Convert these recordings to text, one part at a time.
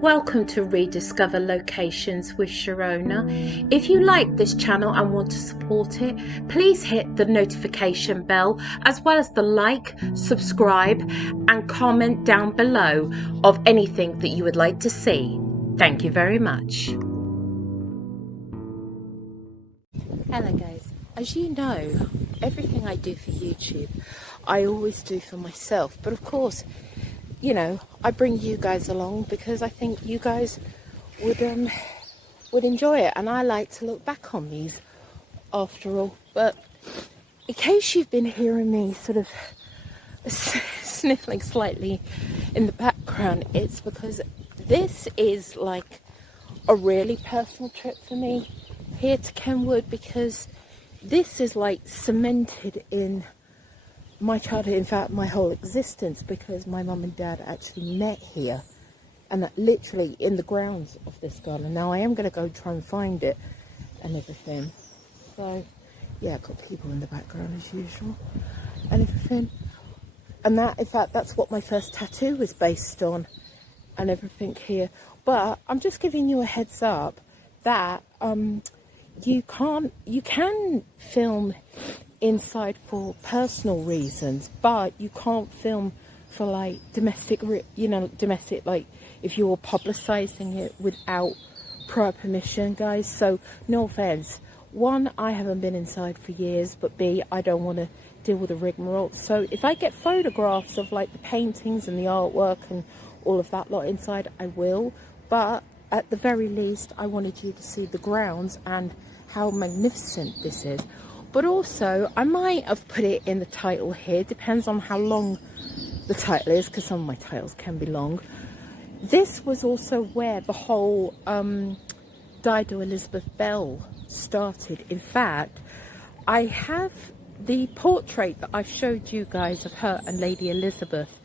Welcome to Rediscover Locations with Sharona. If you like this channel and want to support it, please hit the notification bell as well as the like, subscribe and comment down below of anything that you would like to see. Thank you very much. Hello guys, as you know, everything I do for YouTube I always do for myself, but of course, you know, I bring you guys along because I think you guys would enjoy it, and I like to look back on these after all. But in case you've been hearing me sort of sniffling slightly in the background, it's because this is like a really personal trip for me here to Kenwood, because this is like cemented in my childhood, in fact my whole existence, because my mum and dad actually met here and literally in the grounds of this garden. Now I am going to go try and find it and everything. So yeah, I've got people in the background as usual and everything, and that, in fact, that's what my first tattoo was based on and everything here. But I'm just giving you a heads up that you can film inside for personal reasons, but you can't film for like domestic, like if you're publicizing it without prior permission, guys. So no offense, one, I haven't been inside for years, but B, I don't want to deal with the rigmarole. So if I get photographs of like the paintings and the artwork and all of that lot inside, I will, but at the very least I wanted you to see the grounds and how magnificent this is. But also, I might have put it in the title here, depends on how long the title is, because some of my titles can be long. This was also where the whole Dido Elizabeth Belle started. In fact, I have the portrait that I've showed you guys of her and Lady Elizabeth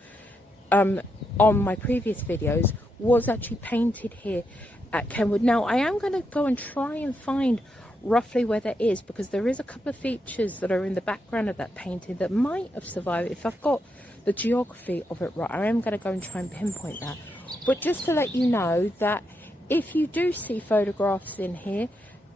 on my previous videos was actually painted here at Kenwood. Now, I am going to go and try and find roughly where that is, because there is a couple of features that are in the background of that painting that might have survived. If I've got the geography of it right, I am going to go and try and pinpoint that. But just to let you know that if you do see photographs in here,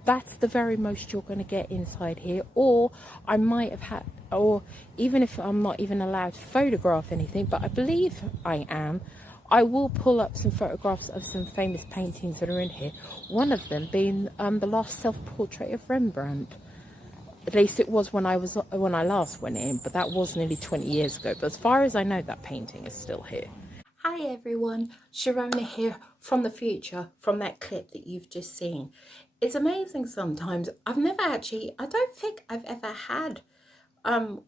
that's the very most you're going to get inside here. Or I might have had, or even if I'm not even allowed to photograph anything, but I believe I am, I will pull up some photographs of some famous paintings that are in here. One of them being the last self-portrait of Rembrandt. At least it was when I last went in, but that was nearly 20 years ago. But as far as I know, that painting is still here. Hi everyone, Sharona here from the future, from that clip that you've just seen. It's amazing sometimes. I don't think I've ever had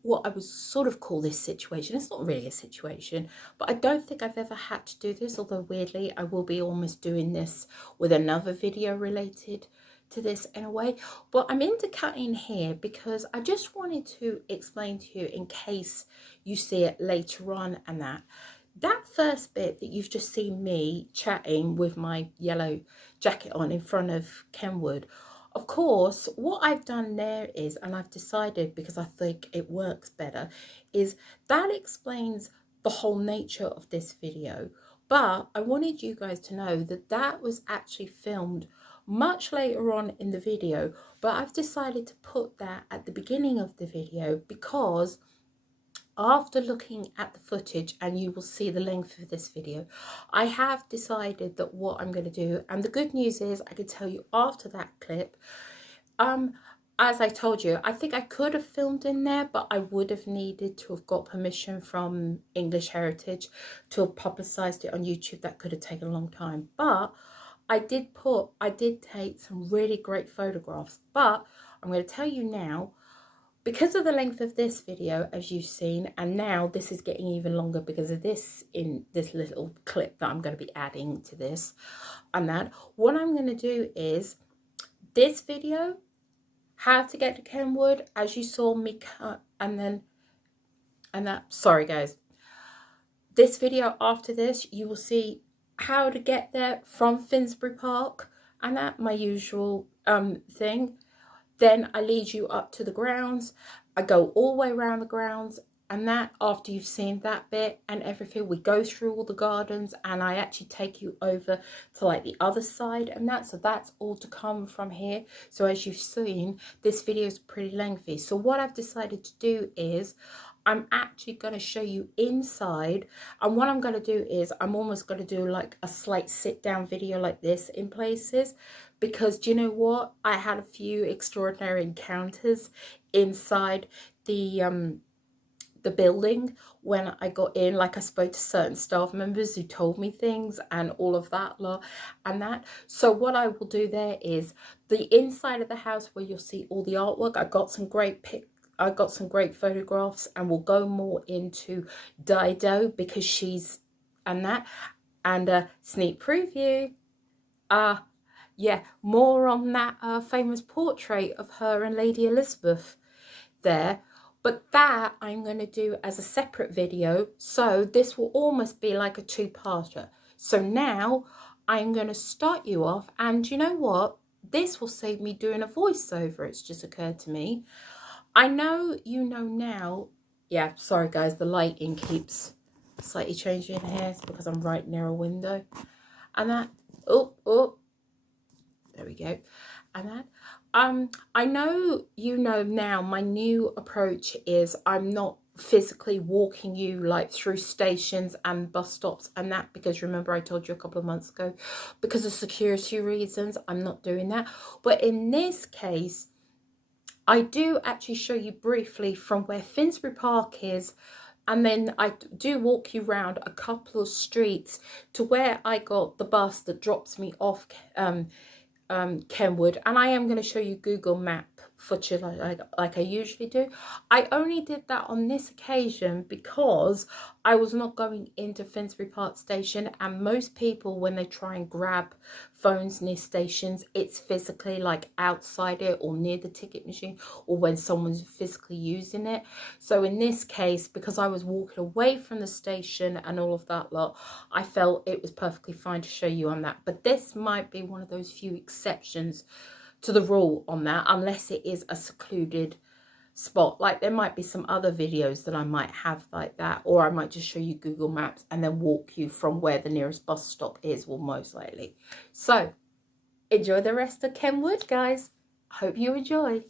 what I would sort of call this situation. It's not really a situation, but I don't think I've ever had to do this, although weirdly I will be almost doing this with another video related to this in a way. But I'm into cutting here because I just wanted to explain to you, in case you see it later on, and that first bit that you've just seen me chatting with my yellow jacket on in front of Kenwood. Of course, what I've done there is, and I've decided because I think it works better, is that explains the whole nature of this video. But I wanted you guys to know that that was actually filmed much later on in the video, but I've decided to put that at the beginning of the video because after looking at the footage, and you will see the length of this video, I have decided that what I'm going to do, and the good news is I can tell you after that clip, as I told you, I think I could have filmed in there, but I would have needed to have got permission from English Heritage to have publicized it on YouTube. That could have taken a long time, but I did take some really great photographs. But I'm going to tell you now, because of the length of this video, as you've seen, and now this is getting even longer because of this, in this little clip that I'm going to be adding to this, and that, what I'm going to do is this video, how to get to Kenwood, as you saw me cut, and that, sorry guys, this video after this, you will see how to get there from Finsbury Park, and that, my usual thing. Then I lead you up to the grounds. I go all the way around the grounds, and that, after you've seen that bit and everything, we go through all the gardens, and I actually take you over to like the other side and that. So that's all to come from here. So as you've seen, this video is pretty lengthy. So what I've decided to do is I'm actually going to show you inside, and what I'm going to do is I'm almost going to do like a slight sit down video like this in places, because do you know what, I had a few extraordinary encounters inside the building when I got in. Like, I spoke to certain staff members who told me things and all of that lot and that. So what I will do there is the inside of the house where you'll see all the artwork. I got some great photographs, and we'll go more into Dido because she's and that, and a sneak preview. Yeah, more on that famous portrait of her and Lady Elizabeth there. But that I'm going to do as a separate video, so this will almost be like a two-parter. So now I'm going to start you off, and you know what, this will save me doing a voiceover. It's just occurred to me. I know you know now. Yeah, sorry guys, the lighting keeps slightly changing here. It's because I'm right near a window and that. Oh, there we go. And that I know you know now my new approach is I'm not physically walking you like through stations and bus stops and that, because remember I told you a couple of months ago, because of security reasons, I'm not doing that. But in this case, I do actually show you briefly from where Finsbury Park is, and then I do walk you around a couple of streets to where I got the bus that drops me off Kenwood, and I am going to show you Google Map footage like I usually do. I only did that on this occasion because I was not going into Finsbury Park station, and most people when they try and grab phones near stations, it's physically like outside it or near the ticket machine, or when someone's physically using it. So in this case, because I was walking away from the station and all of that lot, I felt it was perfectly fine to show you on that. But this might be one of those few exceptions to the rule on that, unless it is a secluded spot. Like there might be some other videos that I might have like that, or I might just show you Google Maps and then walk you from where the nearest bus stop is, well, most likely. So enjoy the rest of Kenwood, guys. Hope you enjoy.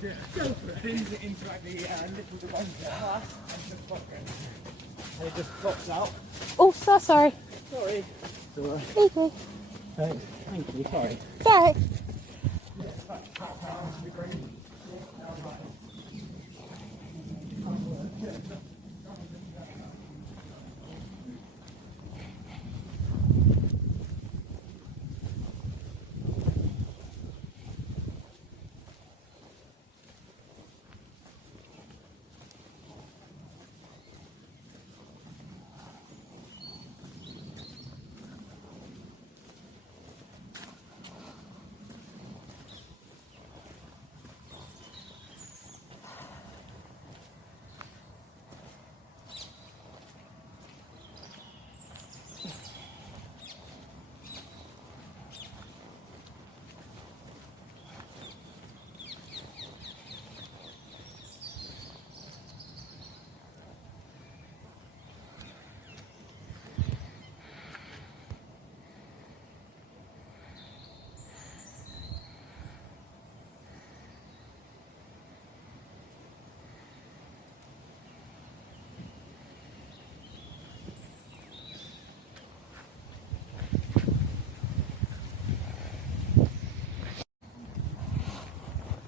Go for it. Brings it into like the little glass and just pop it. And it just pops out. Oh, so sorry. Sorry. It's alright. Okay. Thanks. Thank you. Sorry. Sorry.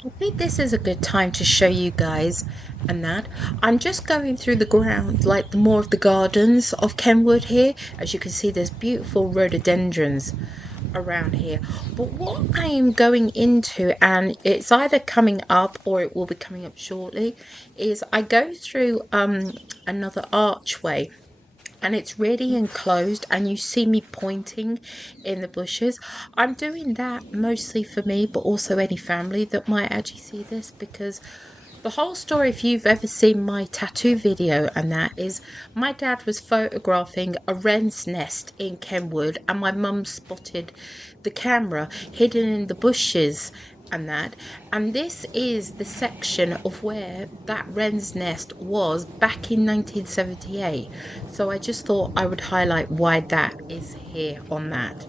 I think this is a good time to show you guys and that. I'm just going through the ground, like the more of the gardens of Kenwood here. As you can see, there's beautiful rhododendrons around here. But what I am going into, and it's either coming up or it will be coming up shortly, is I go through another archway, and it's really enclosed, and you see me pointing in the bushes. I'm doing that mostly for me, but also any family that might actually see this, because the whole story, if you've ever seen my tattoo video, and that is my dad was photographing a wren's nest in Kenwood, and my mum spotted the camera hidden in the bushes and that. And this is the section of where that wren's nest was back in 1978. So I just thought I would highlight why that is here on that.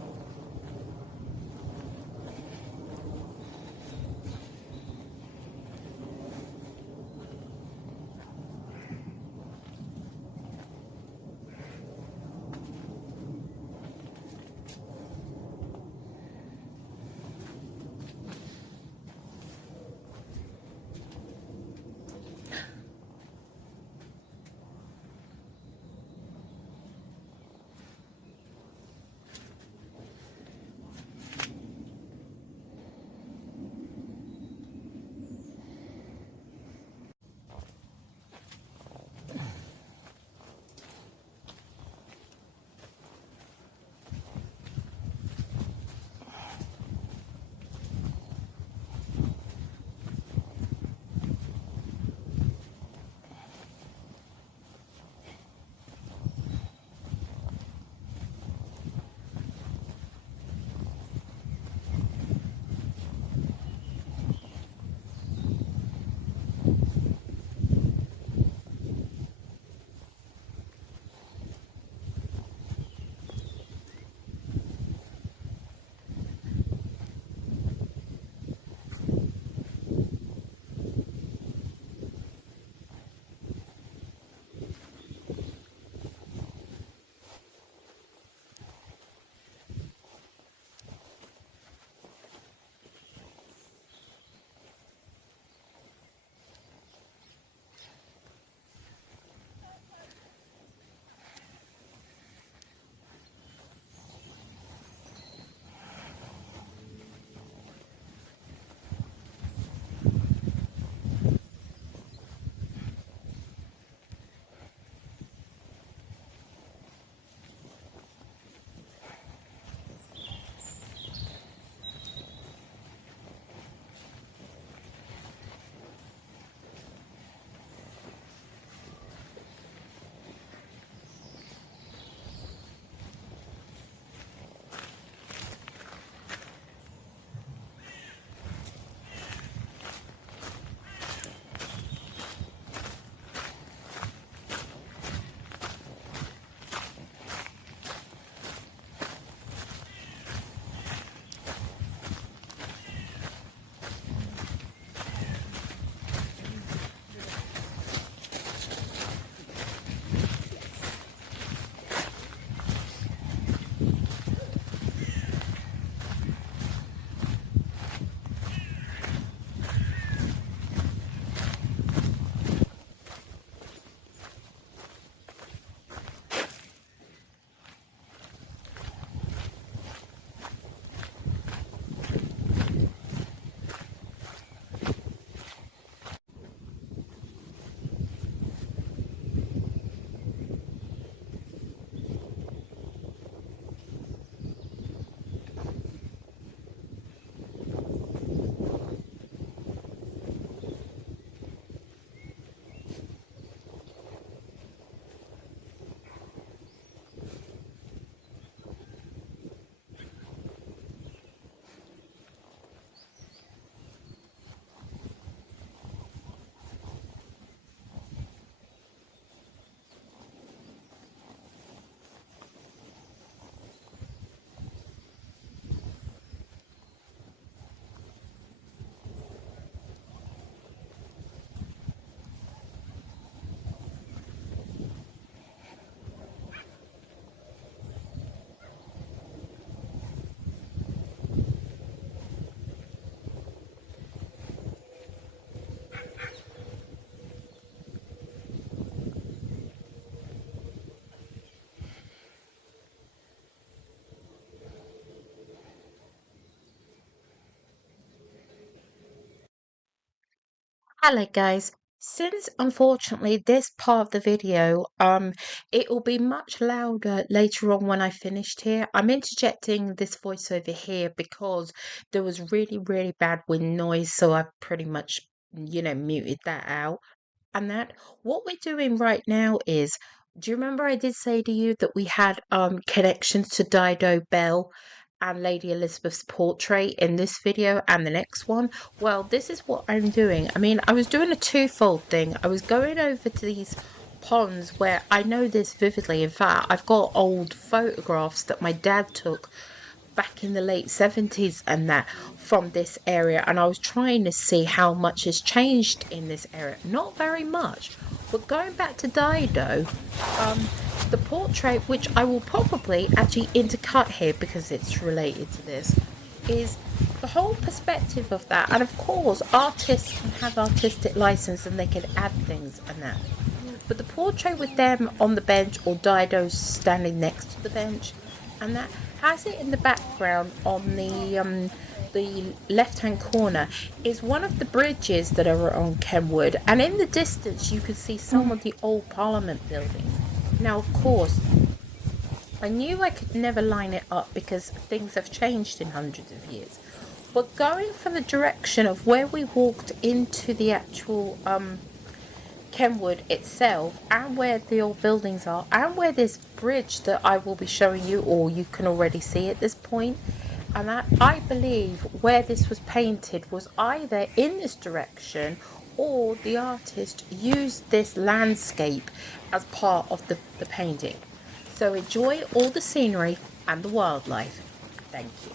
Hello guys. Since unfortunately this part of the video it will be much louder later on when I finished here. I'm interjecting this voiceover here because there was really bad wind noise, so I pretty much muted that out. And that what we're doing right now is, do you remember I did say to you that we had connections to Dido Belle and Lady Elizabeth's portrait in this video and the next one? Well, this is what I'm doing. I mean, I was doing a twofold thing. I was going over to these ponds where I know this vividly. In fact, I've got old photographs that my dad took back in the late 70s and that from this area, and I was trying to see how much has changed in this area. Not very much, but going back to Dido, the portrait, which I will probably actually intercut here because it's related to this, is the whole perspective of that. And of course artists can have artistic license and they can add things and that, but the portrait with them on the bench or Dido standing next to the bench and that has it in the background on the left hand corner is one of the bridges that are on Kenwood, and in the distance you can see some of the old Parliament buildings. Now of course I knew I could never line it up because things have changed in hundreds of years, but going from the direction of where we walked into the actual Kenwood itself and where the old buildings are and where this bridge that I will be showing you, or you can already see at this point, and that I believe where this was painted was either in this direction or the artist used this landscape as part of the painting. So enjoy all the scenery and the wildlife. Thank you.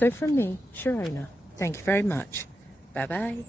So from me, Sharona, thank you very much. Bye bye.